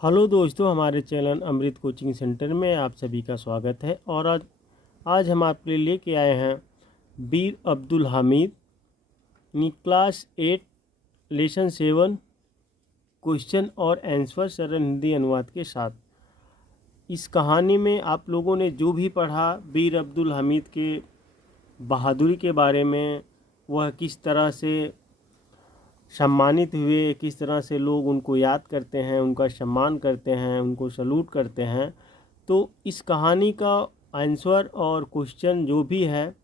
Hello दोस्तों, हमारे channel अमृत coaching centre में आप सभी का स्वागत है। और आज हम आपके लिए लेके आए हैं Bir Abdul Hamid class 8 lesson 7 question और आंसर सरल हिंदी अनुवाद के साथ। इस कहानी में आप लोगों ने जो भी पढ़ा बीर अब्दुल हामिद के बहादुरी के बारे में, वह किस तरह से सम्मानित हुए, किस तरह से लोग उनको याद करते हैं, उनका सम्मान करते हैं, उनको सल्यूट करते हैं, तो इस कहानी का आंसर और क्वेश्चन जो भी है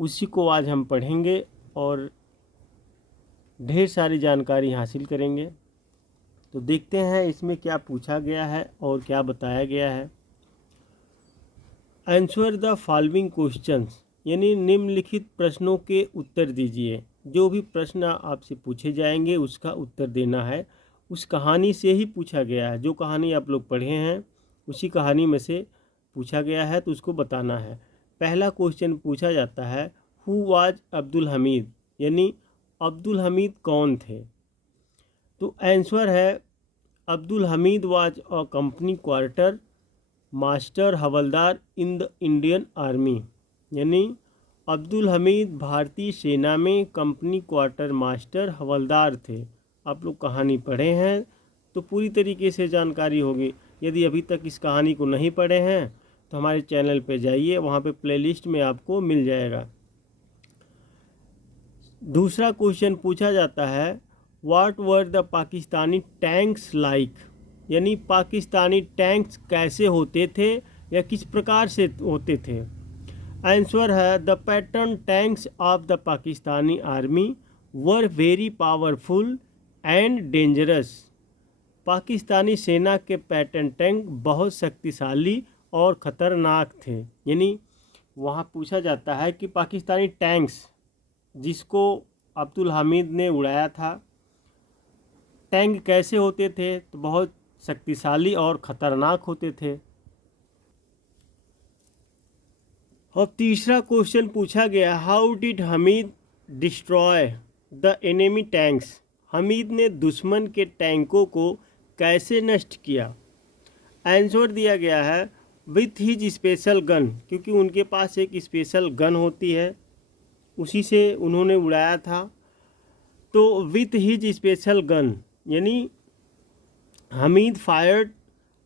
उसी को आज हम पढ़ेंगे और ढेर सारी जानकारी हासिल करेंगे। तो देखते हैं इसमें क्या पूछा गया है और क्या बताया गया है। आंसर द फॉलोइंग क्वेश्चंस, यानी निम्नलिखित प्रश्नों के उत्तर दीजिए। जो भी प्रश्न आपसे पूछे जाएंगे उसका उत्तर देना है। उस कहानी से ही पूछा गया है, जो कहानी आप लोग पढ़े हैं उसी कहानी में से पूछा गया है, तो उसको बताना है। पहला क्वेश्चन पूछा जाता है, हु वाज अब्दुल हमीद, यानी अब्दुल हमीद कौन थे। तो आंसर है, Abdul Hamid was a company quarter master havildar in the Indian army, यानी अब्दुल हमीद भारतीय सेना में कंपनी क्वार्टर मास्टर हवलदार थे। आप लोग कहानी पढ़े हैं तो पूरी तरीके से जानकारी होगी। यदि अभी तक इस कहानी को नहीं पढ़े हैं तो हमारे चैनल पे जाइए, वहाँ पे प्लेलिस्ट में आपको मिल जाएगा। दूसरा क्वेश्चन पूछा जाता है, what were the Pakistani tanks like, यानी पाकिस्तानी टैंक्स कैसे होते थे या किस प्रकार से होते थे। आंसर है, the pattern tanks of the Pakistani army were very powerful and dangerous. Pakistani सेना के पैटर्न टैंक बहुत शक्तिशाली और ख़तरनाक थे। यानी वहाँ पूछा जाता है कि पाकिस्तानी टैंक्स जिसको अब्दुल हामिद ने उड़ाया था, टैंक कैसे होते थे, तो बहुत शक्तिशाली और ख़तरनाक होते थे। और तीसरा क्वेश्चन पूछा गया, how did Hamid destroy the enemy tanks, Hamid ने दुश्मन के टैंकों को कैसे नष्ट किया। आंसर दिया गया है, विथ हिज स्पेशल गन, क्योंकि उनके पास एक स्पेशल गन होती है, उसी से उन्होंने उड़ाया था। तो विथ हिज स्पेशल गन, यानी हमीद फायर्ड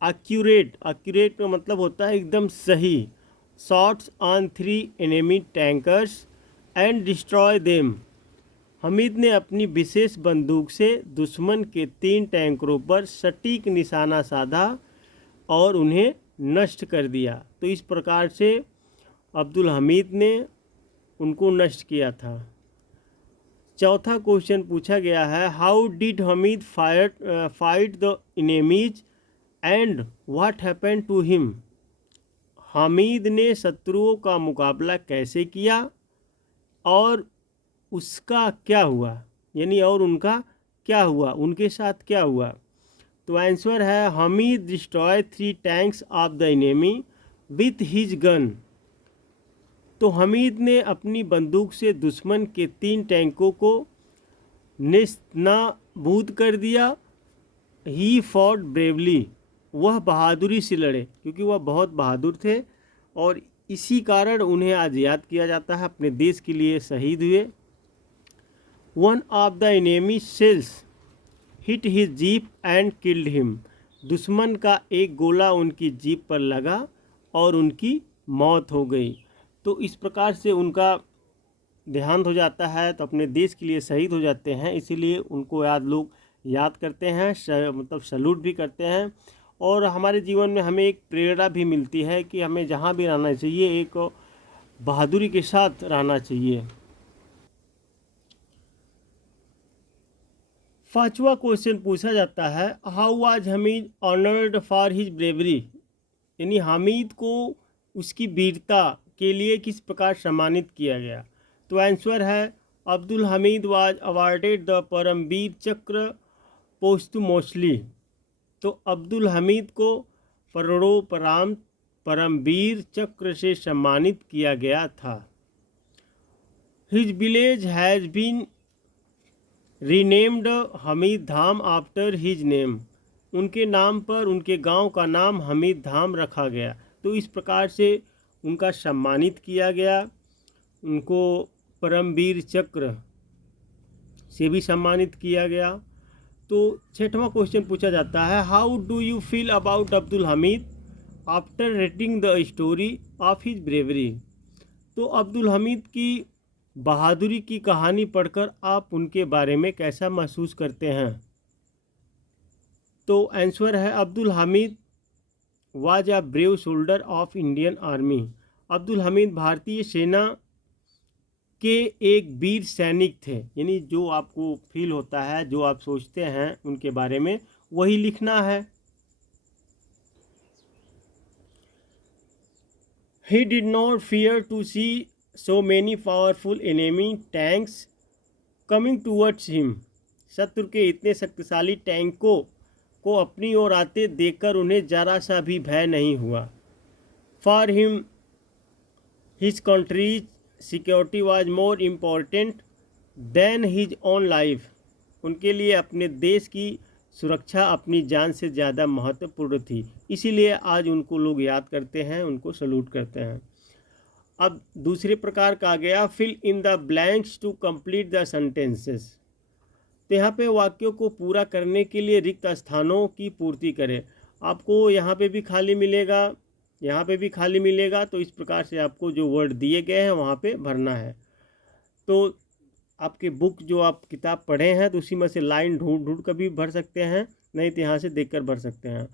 एक्यूरेट, एक्यूरेट का मतलब होता है एकदम सही, shots on 3 enemy tankers and destroy them. Hamid ने अपनी विशेष बंदूक से दुश्मन के 3 टैंकरों पर सटीक निशाना साधा और उन्हें नष्ट कर दिया। तो इस प्रकार से अब्दुल हमीद ने उनको नष्ट किया था। चौथा क्वेश्चन पूछा गया है, how did Hamid fight the enemies and what happened to him. Hamid ने शत्रुओं का मुकाबला कैसे किया और उसका क्या हुआ, यानी और उनका क्या हुआ, उनके साथ क्या हुआ। तो आंसर है, Hamid destroy 3 tanks of the enemy with his gun. तो हमीद ने अपनी बंदूक से दुश्मन के 3 टैंकों को नेस्तनाबूद कर दिया। ही फॉट ब्रेवली, वह बहादुरी से लड़े, क्योंकि वह बहुत बहादुर थे और इसी कारण उन्हें आज याद किया जाता है, अपने देश के लिए शहीद हुए। One of the enemy shells hit his jeep and killed him, दुश्मन का एक गोला उनकी जीप पर लगा और उनकी मौत हो गई। तो इस प्रकार से उनका देहांत हो जाता है, तो अपने देश के लिए शहीद हो जाते हैं, इसीलिए उनको लोग याद करते हैं, मतलब सल्यूट भी करते हैं। और हमारे जीवन में हमें एक प्रेरणा भी मिलती है कि हमें जहाँ भी रहना चाहिए एक बहादुरी के साथ रहना चाहिए। पांचवा क्वेश्चन पूछा जाता है, how was Hamid honoured for his bravery, यानी हामिद को उसकी वीरता के लिए किस प्रकार सम्मानित किया गया। तो आंसर है, Abdul Hamid was awarded the Param Vir Chakra posthumously. तो अब्दुल हमीद को मरणोपरांत परमवीर चक्र से सम्मानित किया गया था। His village has been renamed Hamid Dham after his name, उनके नाम पर उनके गांव का नाम हमीद धाम रखा गया। तो इस प्रकार से उनका सम्मानित किया गया। उनको परमवीर चक्र से भी सम्मानित किया गया। तो 6वां क्वेश्चन पूछा जाता है, how do you feel about Abdul Hamid after reading the story of his bravery. तो अब्दुल हमीद की बहादुरी की कहानी पढ़कर आप उनके बारे में कैसा महसूस करते हैं। तो आंसर है, Abdul Hamid was a brave soldier of Indian army. Abdul Hamid भारतीय सेना के एक वीर सैनिक थे। यानी जो आपको फील होता है, जो आप सोचते हैं उनके बारे में, वही लिखना है। He did not fear to see so many powerful enemy tanks coming towards him। शत्रु के इतने शक्तिशाली टैंकों को अपनी ओर आते देखकर उन्हें जरा सा भी भय नहीं हुआ। For him, his country's security was more important than his own life। उनके लिए अपने देश की सुरक्षा अपनी जान से ज़्यादा महत्वपूर्ण थी, इसीलिए आज उनको लोग याद करते हैं, उनको सल्यूट करते हैं। अब दूसरे प्रकार का आ गया, fill in the blanks to complete the sentences. तो यहाँ पे वाक्यों को पूरा करने के लिए रिक्त स्थानों की पूर्ति करें। आपको यहाँ पे भी खाली मिलेगा, यहाँ पे भी खाली मिलेगा। तो इस प्रकार से आपको जो वर्ड दिए गए हैं वहाँ पे भरना है। तो आपके बुक जो आप किताब पढ़े हैं तो उसी में से लाइन ढूंढ कर भी भर सकते हैं, नहीं तो यहाँ से देखकर भर सकते हैं।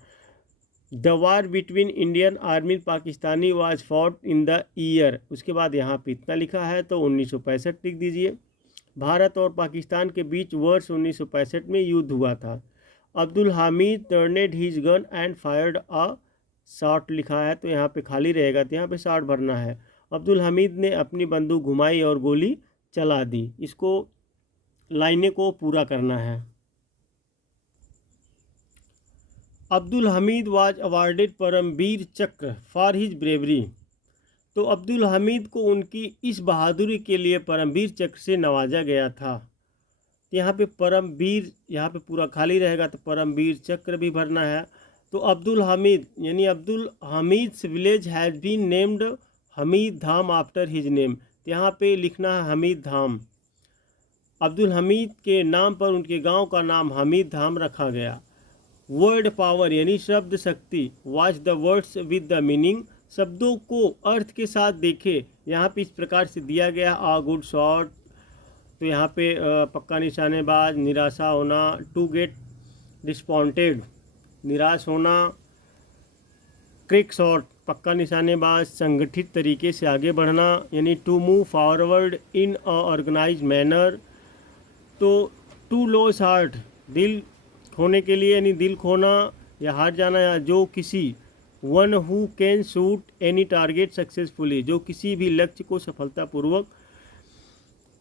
The war between Indian army Pakistani was fought in the year. उसके बाद यहाँ पे इतना लिखा है तो 1965 लिख दीजिए। भारत और पाकिस्तान के बीच वर्ष 1965 में युद्ध हुआ था। Abdul Hamid turned his gun and fired a shot लिखा है तो यहाँ पे खाली रहेगा, तो यहाँ पे शॉट भरना है। अब्दुल हामिद ने अपनी बंदूक घुमाई और गोली चला दी। इसको लाइनें को पूरा करना है। अब्दुल हमीद वाज अवार्डेड परमवीर चक्र फॉर हिज ब्रेवरी। तो अब्दुल हमीद को उनकी इस बहादुरी के लिए परमवीर चक्र से नवाजा गया था। यहाँ पे परमवीर, यहाँ पे पूरा खाली रहेगा तो परमवीर चक्र भी भरना है। तो अब्दुल हमीद यानी Abdul Hamid's village has been named Hamid Dham after his name. तो यहाँ पे लिखना है हमीद धाम। अब्दुल हमीद के नाम पर उनके गांव का नाम हमीद धाम रखा गया। वर्ड पावर यानी शब्द शक्ति, watch the words with the meaning. शब्दों को अर्थ के साथ देखे। यहाँ पे इस प्रकार से दिया गया, आ गुड शॉट, तो यहाँ पे पक्का निशानेबाज, निराशा होना, टू गेट डिसपॉइंटेड, निराश होना, क्रिक शॉट, पक्का निशानेबाज, संगठित तरीके से आगे बढ़ना यानी to move forward in a organise manner. तो टू लॉस हार्ट, दिल खोने के लिए यानी दिल खोना या हार जाना, या जो किसी, one who can shoot any target successfully, जो किसी भी लक्ष्य को सफलतापूर्वक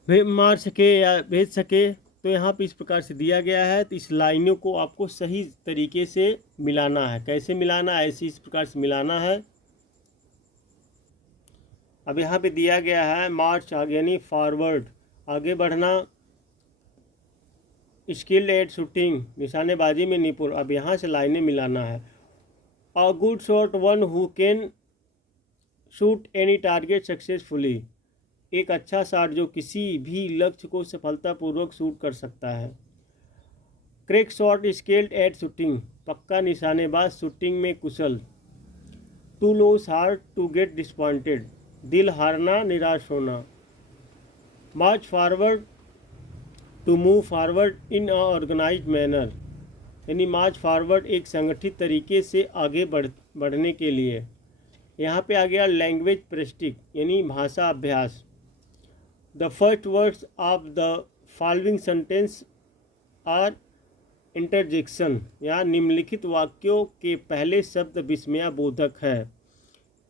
मार सके या भेज सके। तो यहाँ पे इस प्रकार से दिया गया है। तो इस लाइनों को आपको सही तरीके से मिलाना है। कैसे मिलाना है, ऐसे इस प्रकार से मिलाना है। अब यहाँ पे दिया गया है मार्च आगे यानी फॉरवर्ड, आगे बढ़ना, स्किल्ड एट शूटिंग, निशानेबाजी में निपुण। अब यहाँ से लाइनें मिलाना है। A good shot one who can shoot any target successfully, एक अच्छा शॉट जो किसी भी लक्ष्य को सफलतापूर्वक शूट कर सकता है। Crack shot skilled at shooting, पक्का निशानेबाज शूटिंग में कुशल। To lose heart to get disappointed, दिल हारना, निराश होना। March forward to move forward in a organized manner, यानी मार्च फॉरवर्ड एक संगठित तरीके से आगे बढ़ने के लिए। यहाँ पे आ गया लैंग्वेज प्रैक्टिस यानी भाषा अभ्यास। The first words of the following sentence are interjection, या निम्नलिखित वाक्यों के पहले शब्द विस्मयाबोधक है।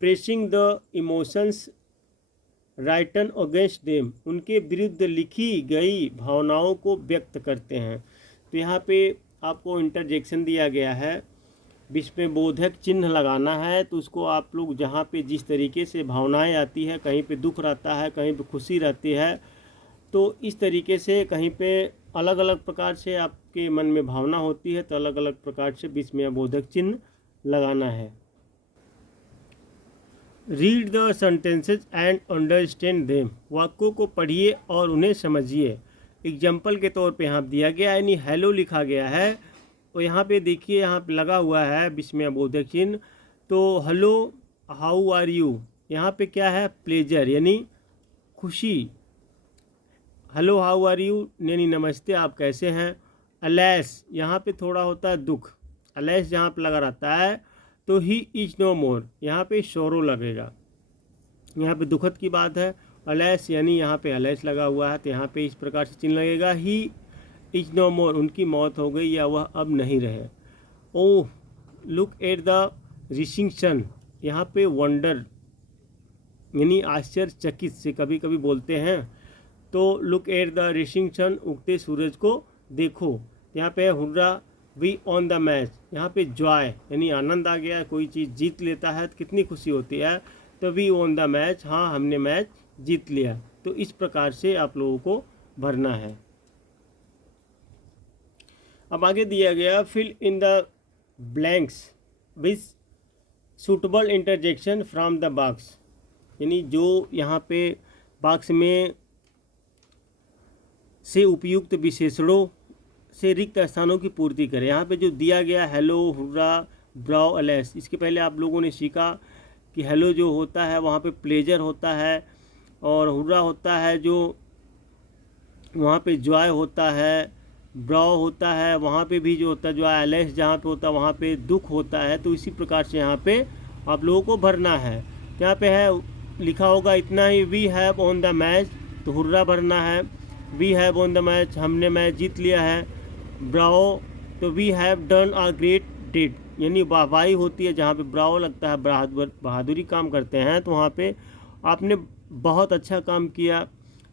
Pressing the emotions written against them, उनके विरुद्ध लिखी गई भावनाओं को व्यक्त करते हैं। तो यहाँ पे आपको इंटरजेक्शन दिया गया है, विस्मयबोधक चिन्ह लगाना है। तो उसको आप लोग जहाँ पे जिस तरीके से भावनाएं आती है, कहीं पे दुख रहता है, कहीं पे खुशी रहती है, तो इस तरीके से कहीं पे अलग अलग प्रकार से आप आपके मन में भावना होती है तो अलग अलग प्रकार से विस्मयबोधक चिन्ह लगाना है। Read the sentences and understand them, वाक्यों को पढ़िए और उन्हें समझिए। एग्जाम्पल के तौर पे यहाँ दिया गया है, यानी हेलो लिखा गया है, और यहाँ पे देखिए यहाँ पे लगा हुआ है विस्मयबोधक चिन्ह। तो हेलो हाउ आर यू, यहाँ पे क्या है, प्लेजर यानी खुशी। हेलो हाउ आर यू यानी नमस्ते, आप कैसे हैं। अलेस यहाँ पे थोड़ा होता है दुख, अलेस जहाँ पे लगा रहता है तो ही इज नो मोर, यहाँ पे शोरो लगेगा, यहाँ पे दुखद की बात है। अलेस यानी यहाँ पे अलेस लगा हुआ है तो यहाँ पे इस प्रकार से चिन्ह लगेगा, ही इज नो मोर, उनकी मौत हो गई या वह अब नहीं रहे। Oh look at the rising सन, यहाँ पे वंडर यानी आश्चर्यचकित से कभी कभी बोलते हैं, तो look at the rising sun, उगते सूरज को देखो। यहाँ पे hurrah we won the match, यहाँ पे जॉय यानी आनंद आ गया, कोई चीज़ जीत लेता है तो कितनी खुशी होती है, तो वी ऑन द मैच, हाँ हमने मैच जीत लिया। तो इस प्रकार से आप लोगों को भरना है। अब आगे दिया गया fill in the blanks with suitable interjection from the box, यानी जो यहाँ पे बॉक्स में से उपयुक्त विशेषणों से रिक्त स्थानों की पूर्ति करें। यहाँ पे जो दिया गया हेलो हुर्रा ब्राउ अलेस, इसके पहले आप लोगों ने सीखा कि हेलो जो होता है वहाँ पे प्लेजर होता है, और हुर्रा होता है जो वहाँ पे जॉय होता है, ब्राउ होता है वहाँ पे भी जो होता है जॉय, अलेस जहाँ पे होता है वहाँ पे दुख होता है। तो इसी प्रकार से यहाँ पे आप लोगों को भरना है। यहाँ पे है लिखा होगा इतना ही, we have won the match, तो हुर्रा भरना है, we have won the match हमने मैच जीत लिया है। ब्राओ तो we have done a great deed, यानी वाहवाही होती है जहाँ पे ब्राओ लगता है बहादुरी काम करते हैं, तो वहाँ पे आपने बहुत अच्छा काम किया।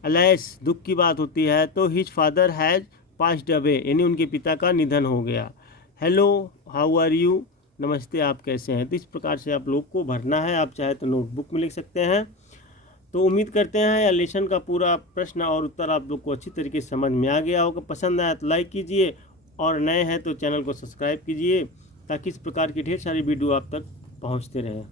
अलेस दुख की बात होती है, तो his father has passed away, यानी उनके पिता का निधन हो गया। हेलो हाउ आर यू, नमस्ते आप कैसे हैं। तो इस प्रकार से आप लोग को भरना है, आप चाहे तो नोटबुक में लिख सकते हैं। तो उम्मीद करते हैं लेसन का पूरा प्रश्न और उत्तर आप लोग को अच्छी तरीके से समझ में आ गया होगा। पसंद आया तो लाइक कीजिए, और नए हैं तो चैनल को सब्सक्राइब कीजिए, ताकि इस प्रकार की ढेर सारी वीडियो आप तक पहुंचते रहें।